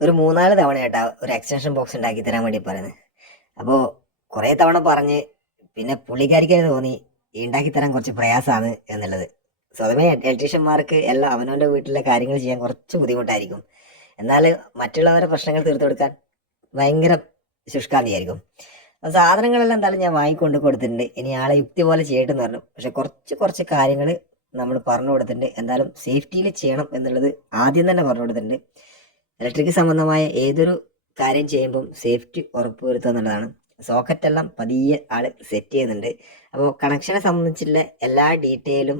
ഒരു 3-4 തവണയായിട്ടാ ഒരു extension box ഉണ്ടാക്കി തരാൻ വേണ്ടി പറയുന്നത്. അപ്പോൾ കുറേ തവണ പറഞ്ഞ് പിന്നെ പുള്ളിക്കാരിക്ക് തോന്നി ഈ ഉണ്ടാക്കി തരാൻ കുറച്ച് പ്രയാസമാണ് എന്നുള്ളത്. സ്വതവേ ഇലക്ട്രീഷ്യന്മാർക്ക് എല്ലാം അവനവൻ്റെ വീട്ടിലെ കാര്യങ്ങൾ ചെയ്യാൻ കുറച്ച് ബുദ്ധിമുട്ടായിരിക്കും. എന്നാൽ മറ്റുള്ളവരുടെ പ്രശ്നങ്ങൾ തീർത്തു കൊടുക്കാൻ ഭയങ്കര ശുഷ്കാന്തിയായിരിക്കും. അപ്പോൾ സാധനങ്ങളെല്ലാം എന്തായാലും ഞാൻ വാങ്ങിക്കൊണ്ട് കൊടുത്തിട്ടുണ്ട്. ഇനി ആളെ യുക്തി പോലെ ചെയ്യട്ടെന്ന് പറഞ്ഞു. പക്ഷെ കുറച്ച് കാര്യങ്ങൾ നമ്മൾ പറഞ്ഞു കൊടുത്തിട്ടുണ്ട്. എന്തായാലും സേഫ്റ്റിയിൽ ചെയ്യണം എന്നുള്ളത് ആദ്യം തന്നെ പറഞ്ഞു കൊടുത്തിട്ടുണ്ട്. ഇലക്ട്രിക് സംബന്ധമായ ഏതൊരു കാര്യം ചെയ്യുമ്പം സേഫ്റ്റി ഉറപ്പുവരുത്തുക എന്നുള്ളതാണ്. സോക്കറ്റെല്ലാം പതിയെ ആള് സെറ്റ് ചെയ്യുന്നുണ്ട്. അപ്പോൾ കണക്ഷനെ സംബന്ധിച്ചുള്ള എല്ലാ ഡീറ്റെയിലും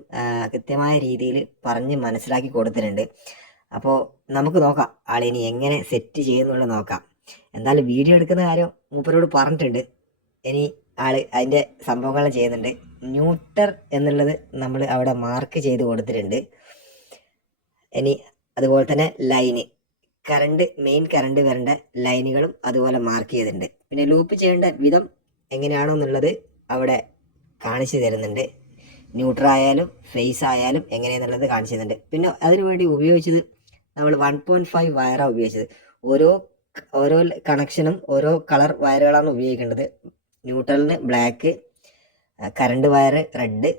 കൃത്യമായ രീതിയിൽ പറഞ്ഞ് മനസ്സിലാക്കി കൊടുത്തിട്ടുണ്ട്. അപ്പോൾ നമുക്ക് നോക്കാം ആളിനി എങ്ങനെ സെറ്റ് ചെയ്യുന്നുള്ളത് നോക്കാം. എന്തായാലും വീഡിയോ എടുക്കുന്ന കാര്യം മൂപ്പരോട് പറഞ്ഞിട്ടുണ്ട്. ഇനി ആള് അതിൻ്റെ സംഭവങ്ങൾ ചെയ്യുന്നുണ്ട്. ന്യൂട്ടർ എന്നുള്ളത് നമ്മൾ അവിടെ മാർക്ക് ചെയ്ത് കൊടുത്തിട്ടുണ്ട്. ഇനി അതുപോലെ തന്നെ ലൈന് മെയിൻ കറണ്ട് വരേണ്ട ലൈനുകളും അതുപോലെ മാർക്ക് ചെയ്തിട്ടുണ്ട്. പിന്നെ ലൂപ്പ് ചെയ്യേണ്ട വിധം എങ്ങനെയാണോ എന്നുള്ളത് അവിടെ കാണിച്ചു തരുന്നുണ്ട്. ന്യൂട്രൽ ആയാലും ഫേസ് ആയാലും എങ്ങനെയാണെന്നുള്ളത് കാണിച്ചു തരുന്നുണ്ട്. പിന്നെ അതിനു വേണ്ടി ഉപയോഗിച്ചത് നമ്മൾ 1.5 വയറാണ് ഉപയോഗിച്ചത്. ഓരോ കണക്ഷനും ഓരോ കളർ വയറുകളാണ് ഉപയോഗിക്കേണ്ടത്. ന്യൂട്രലിന് ബ്ലാക്ക്, കറണ്ട് വയർ റെഡ്,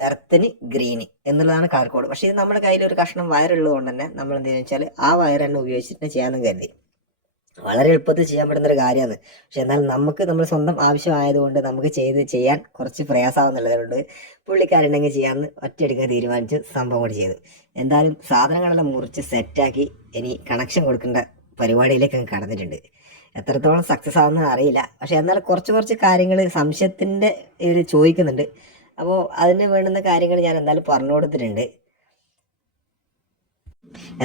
എർത്തിന് ഗ്രീന് എന്നുള്ളതാണ് കളർ കോഡ്. പക്ഷേ ഇത് നമ്മുടെ കയ്യിൽ ഒരു കഷ്ണം വയറുള്ളത് കൊണ്ട് തന്നെ നമ്മൾ എന്തെന്ന് വെച്ചാൽ ആ വയർ തന്നെ ഉപയോഗിച്ചിട്ട് ചെയ്യാമെന്ന് കരുതി. വളരെ എളുപ്പത്തിൽ ചെയ്യാൻ പറ്റുന്ന ഒരു കാര്യമാണ്. പക്ഷെ എന്നാൽ നമ്മൾ സ്വന്തം ആവശ്യമായതുകൊണ്ട് നമുക്ക് ചെയ്യാൻ കുറച്ച് പ്രയാസമാകുന്നുള്ളതുകൊണ്ട് പുള്ളിക്കാരുണ്ടെങ്കിൽ ചെയ്യാമെന്ന് ഒറ്റയടിക്കാൻ തീരുമാനിച്ച് സംഭവം കൂടി ചെയ്തു. എന്തായാലും സാധനങ്ങളെല്ലാം മുറിച്ച് സെറ്റാക്കി ഇനി കണക്ഷൻ കൊടുക്കേണ്ട പരിപാടിയിലേക്ക് അങ്ങ് കടന്നിട്ടുണ്ട്. എത്രത്തോളം സക്സസ് ആവുമെന്ന് അറിയില്ല. പക്ഷെ എന്നാൽ കുറച്ച് കാര്യങ്ങൾ സംശയത്തിൻ്റെ ഇതിൽ ചോദിക്കുന്നുണ്ട്. അപ്പോൾ അതിന് വേണ്ടുന്ന കാര്യങ്ങൾ ഞാൻ എന്തായാലും പറഞ്ഞു കൊടുത്തിട്ടുണ്ട്.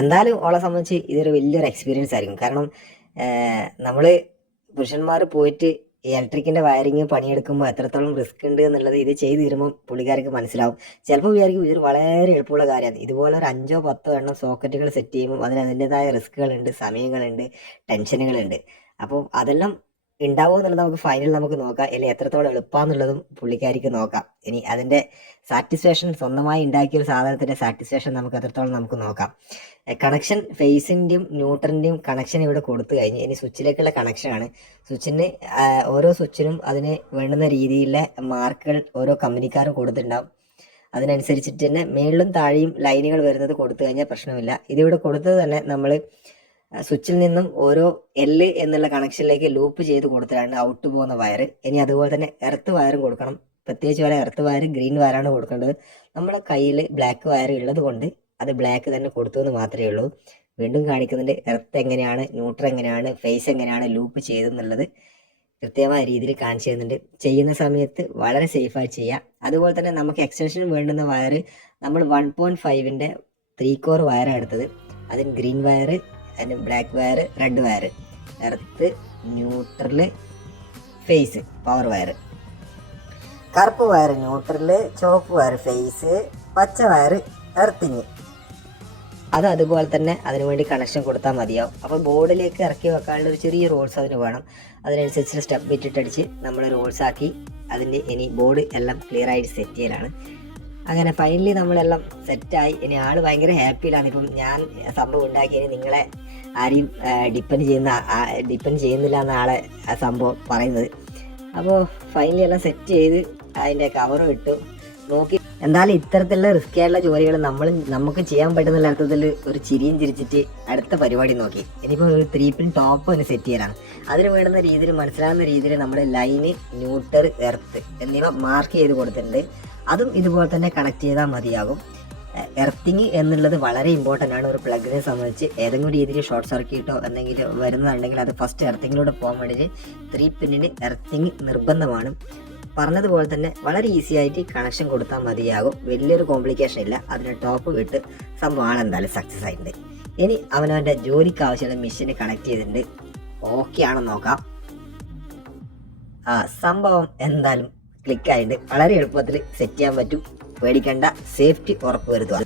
എന്തായാലും ഓളെ സംബന്ധിച്ച് ഇതൊരു വലിയൊരു എക്സ്പീരിയൻസ് ആയിരിക്കും. കാരണം നമ്മൾ പുരുഷന്മാർ പോയിട്ട് ഇലക്ട്രിക്കിൻ്റെ വയറിങ് പണിയെടുക്കുമ്പോൾ എത്രത്തോളം റിസ്ക് ഉണ്ട് എന്നുള്ളത് ഇത് ചെയ്ത് തരുമ്പോൾ പുള്ളിക്കാർക്ക് മനസ്സിലാവും. ചിലപ്പോൾ വിചാരിക്കും ഇതൊരു വളരെ എളുപ്പമുള്ള കാര്യമാണ്. ഇതുപോലെ ഒരു 5-10 എണ്ണം സോക്കറ്റുകൾ സെറ്റ് ചെയ്യുമ്പോൾ അതിന് അതിൻ്റെതായ റിസ്ക്കുകളുണ്ട്, സമയങ്ങളുണ്ട്, ടെൻഷനുകളുണ്ട്. അപ്പോൾ അതെല്ലാം ഉണ്ടാവുമോ എന്നുള്ളത് നമുക്ക് ഫൈനൽ നമുക്ക് നോക്കാം. അല്ലെങ്കിൽ എത്രത്തോളം എളുപ്പമാണെന്നുള്ളതും പുള്ളിക്കാരിക്ക് നോക്കാം. ഇനി അതിൻ്റെ സാറ്റിസ്ഫാക്ഷൻ, സ്വന്തമായി ഉണ്ടാക്കിയ ഒരു സാധനത്തിൻ്റെ സാറ്റിസ്ഫാക്ഷൻ നമുക്ക് എത്രത്തോളം നമുക്ക് നോക്കാം. കണക്ഷൻ ഫേസിൻ്റെയും ന്യൂട്രലിൻ്റെയും കണക്ഷൻ ഇവിടെ കൊടുത്തു കഴിഞ്ഞ് ഇനി സ്വിച്ചിലേക്കുള്ള കണക്ഷനാണ്. ഓരോ സ്വിച്ചിനും അതിന് വേണ്ടുന്ന രീതിയിലുള്ള മാർക്കുകൾ ഓരോ കമ്പനിക്കാരും കൊടുത്തിട്ടുണ്ടാവും. അതിനനുസരിച്ചിട്ട് തന്നെ മേളിലും താഴെയും ലൈനുകൾ വരുന്നത് കൊടുത്തു കഴിഞ്ഞാൽ പ്രശ്നമില്ല. ഇതിവിടെ കൊടുത്തത് തന്നെ നമ്മൾ സ്വിച്ചിൽ നിന്നും ഓരോ L എന്നുള്ള കണക്ഷനിലേക്ക് ലൂപ്പ് ചെയ്ത് കൊടുത്തിട്ടാണ് ഔട്ട് പോകുന്ന വയർ. ഇനി അതുപോലെ തന്നെ എർത്ത് വയറും കൊടുക്കണം. പ്രത്യേകിച്ച് വരെ എർത്ത് വയർ ഗ്രീൻ വയറാണ് കൊടുക്കേണ്ടത്. നമ്മുടെ കയ്യിൽ ബ്ലാക്ക് വയർ ഉള്ളത് കൊണ്ട് അത് ബ്ലാക്ക് തന്നെ കൊടുത്തു എന്ന് മാത്രമേ ഉള്ളൂ. വീണ്ടും കാണിക്കുന്നുണ്ട് എർത്ത് എങ്ങനെയാണ്, ന്യൂട്രൽ എങ്ങനെയാണ്, ഫേസ് എങ്ങനെയാണ് ലൂപ്പ് ചെയ്തെന്നുള്ളത് കൃത്യമായ രീതിയിൽ കാണിച്ചു തരുന്നുണ്ട്. ചെയ്യുന്ന സമയത്ത് വളരെ സേഫായി ചെയ്യാം. അതുപോലെ തന്നെ നമുക്ക് എക്സ്റ്റൻഷന് വേണ്ടുന്ന വയർ നമ്മൾ 1.5-ന്റെ 3 കോർ വയറാണ് എടുത്തത്. അതിന് ഗ്രീൻ വയർ, അതിന് black wire, red wire, earth, neutral, phase, power wire, കറുപ്പ് വയർ ന്യൂട്രൽ, ചുവപ്പ് വയർ ഫേസ്, പച്ച വയർ എർത്തിങ്. അതുപോലെ തന്നെ അതിനുവേണ്ടി കണക്ഷൻ കൊടുത്താൽ മതിയാവും. അപ്പോൾ ബോർഡിലേക്ക് ഇറക്കി വെക്കാനുള്ള ഒരു ചെറിയ റോൾസ് അതിന് വേണം. അതിനനുസരിച്ച് സ്റ്റെപ്പ് ബിറ്റിട്ടടിച്ച് നമ്മൾ റോൾസാക്കി അതിൻ്റെ ഇനി ബോർഡ് എല്ലാം ക്ലിയർ ആയിട്ട് സെറ്റ് ചെയ്യലാണ്. അങ്ങനെ ഫൈനലി നമ്മളെല്ലാം സെറ്റായി. ഇനി ആൾ ഭയങ്കര ഹാപ്പിയിലാണ്. ഇപ്പം ഞാൻ സംഭവം ഉണ്ടാക്കിയതിന് നിങ്ങളെ ആരെയും ഡിപ്പെൻഡ് ചെയ്യുന്നില്ല എന്ന ആളെ ആ സംഭവം പറയുന്നത്. അപ്പോൾ ഫൈനലി എല്ലാം സെറ്റ് ചെയ്ത് അതിൻ്റെ കവറും ഇട്ടു നോക്കി. എന്തായാലും ഇത്തരത്തിലുള്ള റിസ്ക് ആയിട്ടുള്ള ജോലികൾ നമുക്ക് ചെയ്യാൻ പറ്റുന്ന അർത്ഥത്തിൽ ഒരു ചിരിയും ചിരിച്ചിട്ട് അടുത്ത പരിപാടി നോക്കി. ഇനിയിപ്പോൾ ഒരു 3-പിൻ ടോപ്പ് ഒന്ന് സെറ്റ് ചെയ്യലാണ്. അതിന് വേണ്ടുന്ന രീതിയിൽ മനസ്സിലാകുന്ന രീതിയിൽ നമ്മൾ ലൈന്, ന്യൂട്രൽ, എർത്ത് എന്നിവ മാർക്ക് ചെയ്ത് കൊടുത്തിട്ടുണ്ട്. അതും ഇതുപോലെ തന്നെ കണക്ട് ചെയ്താൽ മതിയാകും. എർത്തിങ് എന്നുള്ളത് വളരെ ഇമ്പോർട്ടൻ്റ് ആണ്. ഒരു പ്ലഗിനെ സംബന്ധിച്ച് ഏതെങ്കിലും രീതിയിൽ ഷോർട്ട് സർക്യൂട്ടോ എന്തെങ്കിലും വരുന്നതുണ്ടെങ്കിൽ അത് ഫസ്റ്റ് എർത്തിങ്ങിലൂടെ പോകാൻ വേണ്ടിയിട്ട് 3-പിന്നിന് എർത്തിങ് നിർബന്ധമാണ്. പറഞ്ഞതുപോലെ തന്നെ വളരെ ഈസി ആയിട്ട് കണക്ഷൻ കൊടുത്താൽ മതിയാകും. വലിയൊരു കോംപ്ലിക്കേഷൻ ഇല്ല. അതിന് ടോപ്പ് വിട്ട് സംഭവം ആണെന്തായാലും സക്സസ് ആയിട്ടുണ്ട്. ഇനി അവനവൻ്റെ ജോലിക്ക് ആവശ്യമുള്ള മെഷീന് കണക്ട് ചെയ്തിട്ടുണ്ട്. ഓക്കെ ആണെന്ന് നോക്കാം. സംഭവം എന്തായാലും ക്ലിക്കായിട്ട് വളരെ എളുപ്പത്തിൽ സെറ്റ് ചെയ്യാൻ പറ്റും. പേടിക്കേണ്ട, സേഫ്റ്റി ഉറപ്പ് വരുത്തുക.